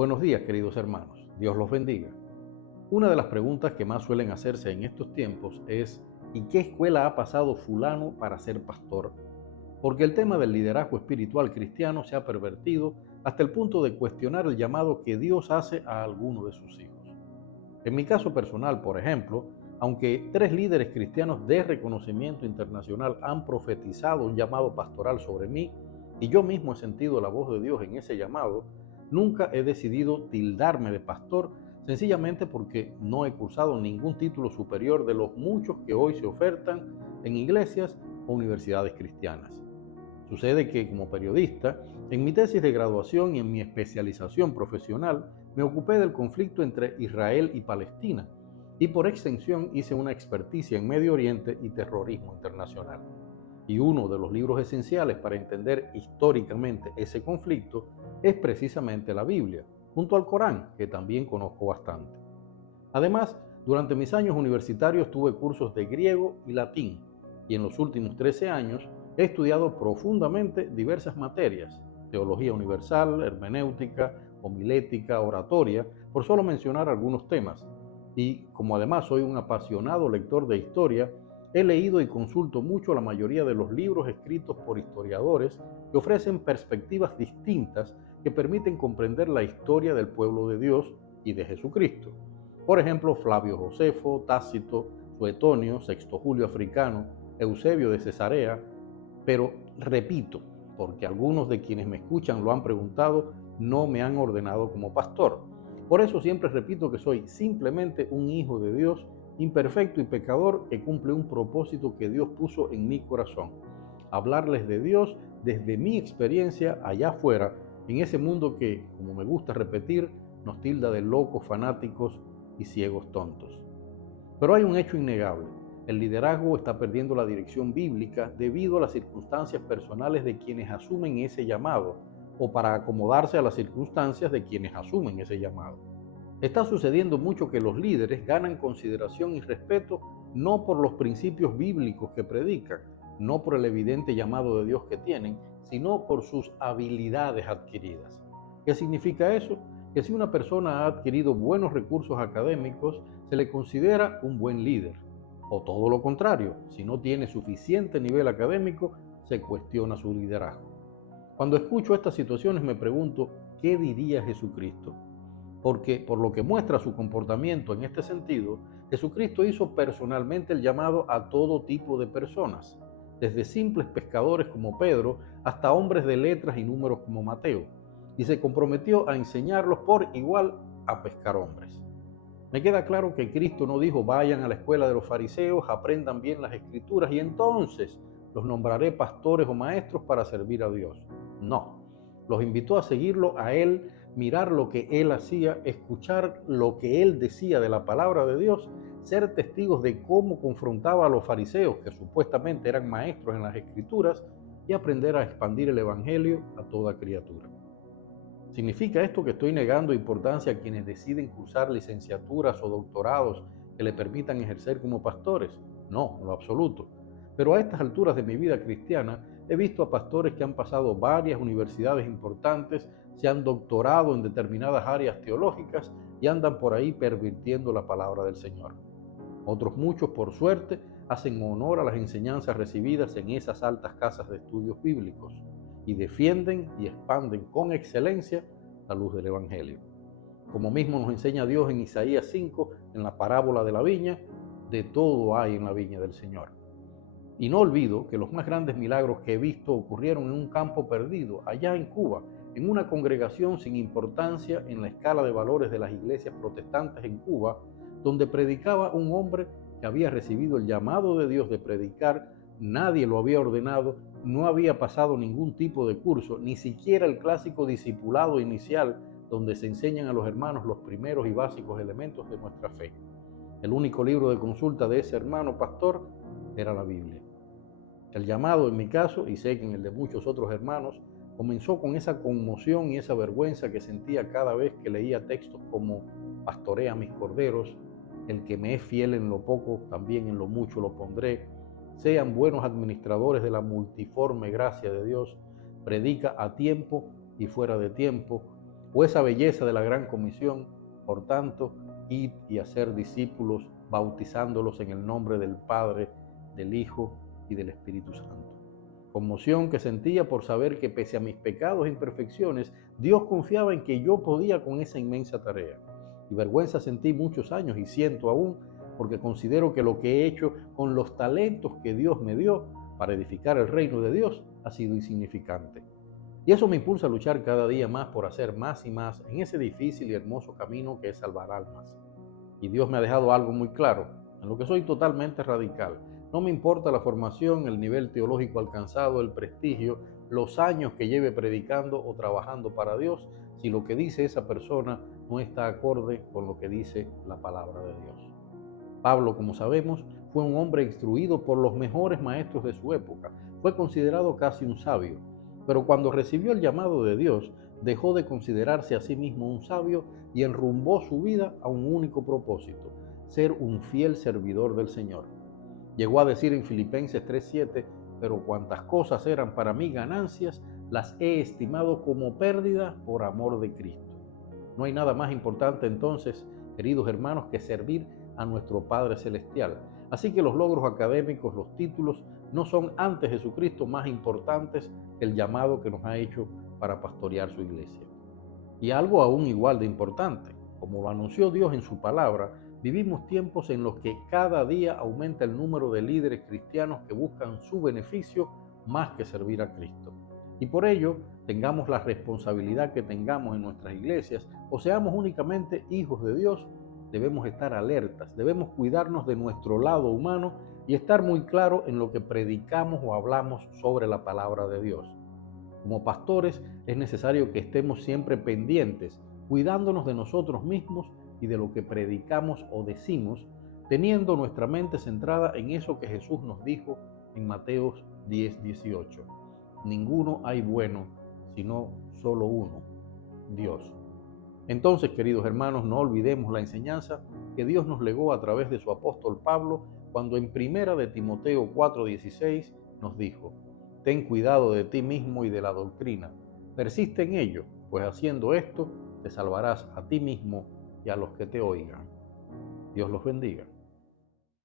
Buenos días, queridos hermanos. Dios los bendiga. Una de las preguntas que más suelen hacerse en estos tiempos es ¿y qué escuela ha pasado fulano para ser pastor? Porque el tema del liderazgo espiritual cristiano se ha pervertido hasta el punto de cuestionar el llamado que Dios hace a alguno de sus hijos. En mi caso personal, por ejemplo, aunque 3 líderes cristianos de reconocimiento internacional han profetizado un llamado pastoral sobre mí, y yo mismo he sentido la voz de Dios en ese llamado, nunca he decidido tildarme de pastor, sencillamente porque no he cursado ningún título superior de los muchos que hoy se ofertan en iglesias o universidades cristianas. Sucede que como periodista, en mi tesis de graduación y en mi especialización profesional, me ocupé del conflicto entre Israel y Palestina y por extensión hice una experticia en Medio Oriente y terrorismo internacional. Y uno de los libros esenciales para entender históricamente ese conflicto es precisamente la Biblia, junto al Corán, que también conozco bastante. Además, durante mis años universitarios tuve cursos de griego y latín, y en los últimos 13 años he estudiado profundamente diversas materias: teología universal, hermenéutica, homilética, oratoria, por solo mencionar algunos temas. Y como además soy un apasionado lector de historia, he leído y consulto mucho la mayoría de los libros escritos por historiadores que ofrecen perspectivas distintas que permiten comprender la historia del pueblo de Dios y de Jesucristo. Por ejemplo, Flavio Josefo, Tácito, Suetonio, Sexto Julio Africano, Eusebio de Cesarea. Pero repito, porque algunos de quienes me escuchan lo han preguntado, no me han ordenado como pastor. Por eso siempre repito que soy simplemente un hijo de Dios, imperfecto y pecador, que cumple un propósito que Dios puso en mi corazón: hablarles de Dios desde mi experiencia allá afuera, en ese mundo que, como me gusta repetir, nos tilda de locos, fanáticos y ciegos tontos. Pero hay un hecho innegable: el liderazgo está perdiendo la dirección bíblica debido a las circunstancias personales de quienes asumen ese llamado, o para acomodarse a las circunstancias de quienes asumen ese llamado. Está sucediendo mucho que los líderes ganan consideración y respeto no por los principios bíblicos que predican, no por el evidente llamado de Dios que tienen, sino por sus habilidades adquiridas. ¿Qué significa eso? Que si una persona ha adquirido buenos recursos académicos, se le considera un buen líder. O todo lo contrario, si no tiene suficiente nivel académico, se cuestiona su liderazgo. Cuando escucho estas situaciones me pregunto, ¿qué diría Jesucristo? Porque por lo que muestra su comportamiento en este sentido, Jesucristo hizo personalmente el llamado a todo tipo de personas, desde simples pescadores como Pedro hasta hombres de letras y números como Mateo, y se comprometió a enseñarlos por igual a pescar hombres. Me queda claro que Cristo no dijo: vayan a la escuela de los fariseos, aprendan bien las escrituras y entonces los nombraré pastores o maestros para servir a Dios. No, los invitó a seguirlo a Él, mirar lo que Él hacía, escuchar lo que Él decía de la palabra de Dios, ser testigos de cómo confrontaba a los fariseos, que supuestamente eran maestros en las escrituras, y aprender a expandir el Evangelio a toda criatura. ¿Significa esto que estoy negando importancia a quienes deciden cursar licenciaturas o doctorados que le permitan ejercer como pastores? No, en lo absoluto. Pero a estas alturas de mi vida cristiana he visto a pastores que han pasado varias universidades importantes, se han doctorado en determinadas áreas teológicas y andan por ahí pervirtiendo la palabra del Señor. Otros muchos, por suerte, hacen honor a las enseñanzas recibidas en esas altas casas de estudios bíblicos y defienden y expanden con excelencia la luz del Evangelio. Como mismo nos enseña Dios en Isaías 5, en la parábola de la viña: de todo hay en la viña del Señor. Y no olvido que los más grandes milagros que he visto ocurrieron en un campo perdido, allá en Cuba, en una congregación sin importancia en la escala de valores de las iglesias protestantes en Cuba, donde predicaba un hombre que había recibido el llamado de Dios de predicar, nadie lo había ordenado, no había pasado ningún tipo de curso, ni siquiera el clásico discipulado inicial donde se enseñan a los hermanos los primeros y básicos elementos de nuestra fe. El único libro de consulta de ese hermano pastor era la Biblia. El llamado en mi caso, y sé que en el de muchos otros hermanos, comenzó con esa conmoción y esa vergüenza que sentía cada vez que leía textos como: pastorea mis corderos, el que me es fiel en lo poco, también en lo mucho lo pondré, sean buenos administradores de la multiforme gracia de Dios, predica a tiempo y fuera de tiempo, o esa belleza de la gran comisión. Por tanto, id y hacer discípulos, bautizándolos en el nombre del Padre, del Hijo y del Espíritu Santo. Conmoción que sentía por saber que pese a mis pecados e imperfecciones, Dios confiaba en que yo podía con esa inmensa tarea. Y vergüenza sentí muchos años y siento aún, porque considero que lo que he hecho con los talentos que Dios me dio para edificar el reino de Dios ha sido insignificante. Y eso me impulsa a luchar cada día más por hacer más y más en ese difícil y hermoso camino que es salvar almas. Y Dios me ha dejado algo muy claro, en lo que soy totalmente radical. No me importa la formación, el nivel teológico alcanzado, el prestigio, los años que lleve predicando o trabajando para Dios, si lo que dice esa persona no está acorde con lo que dice la palabra de Dios. Pablo, como sabemos, fue un hombre instruido por los mejores maestros de su época. Fue considerado casi un sabio, pero cuando recibió el llamado de Dios, dejó de considerarse a sí mismo un sabio y enrumbó su vida a un único propósito: ser un fiel servidor del Señor. Llegó a decir en Filipenses 3:7: pero cuantas cosas eran para mí ganancias, las he estimado como pérdida por amor de Cristo. No hay nada más importante entonces, queridos hermanos, que servir a nuestro Padre Celestial. Así que los logros académicos, los títulos, no son ante Jesucristo más importantes que el llamado que nos ha hecho para pastorear su iglesia. Y algo aún igual de importante, como lo anunció Dios en su palabra, vivimos tiempos en los que cada día aumenta el número de líderes cristianos que buscan su beneficio más que servir a Cristo. Y por ello, tengamos la responsabilidad que tengamos en nuestras iglesias o seamos únicamente hijos de Dios, debemos estar alertas, debemos cuidarnos de nuestro lado humano y estar muy claros en lo que predicamos o hablamos sobre la palabra de Dios. Como pastores es necesario que estemos siempre pendientes, cuidándonos de nosotros mismos y de lo que predicamos o decimos, teniendo nuestra mente centrada en eso que Jesús nos dijo en Mateo 10:18. Ninguno hay bueno, sino solo uno, Dios. Entonces, queridos hermanos, no olvidemos la enseñanza que Dios nos legó a través de su apóstol Pablo cuando en 1 de Timoteo 4:16 nos dijo: ten cuidado de ti mismo y de la doctrina, persiste en ello, pues haciendo esto te salvarás a ti mismo y a los que te oigan. Dios los bendiga.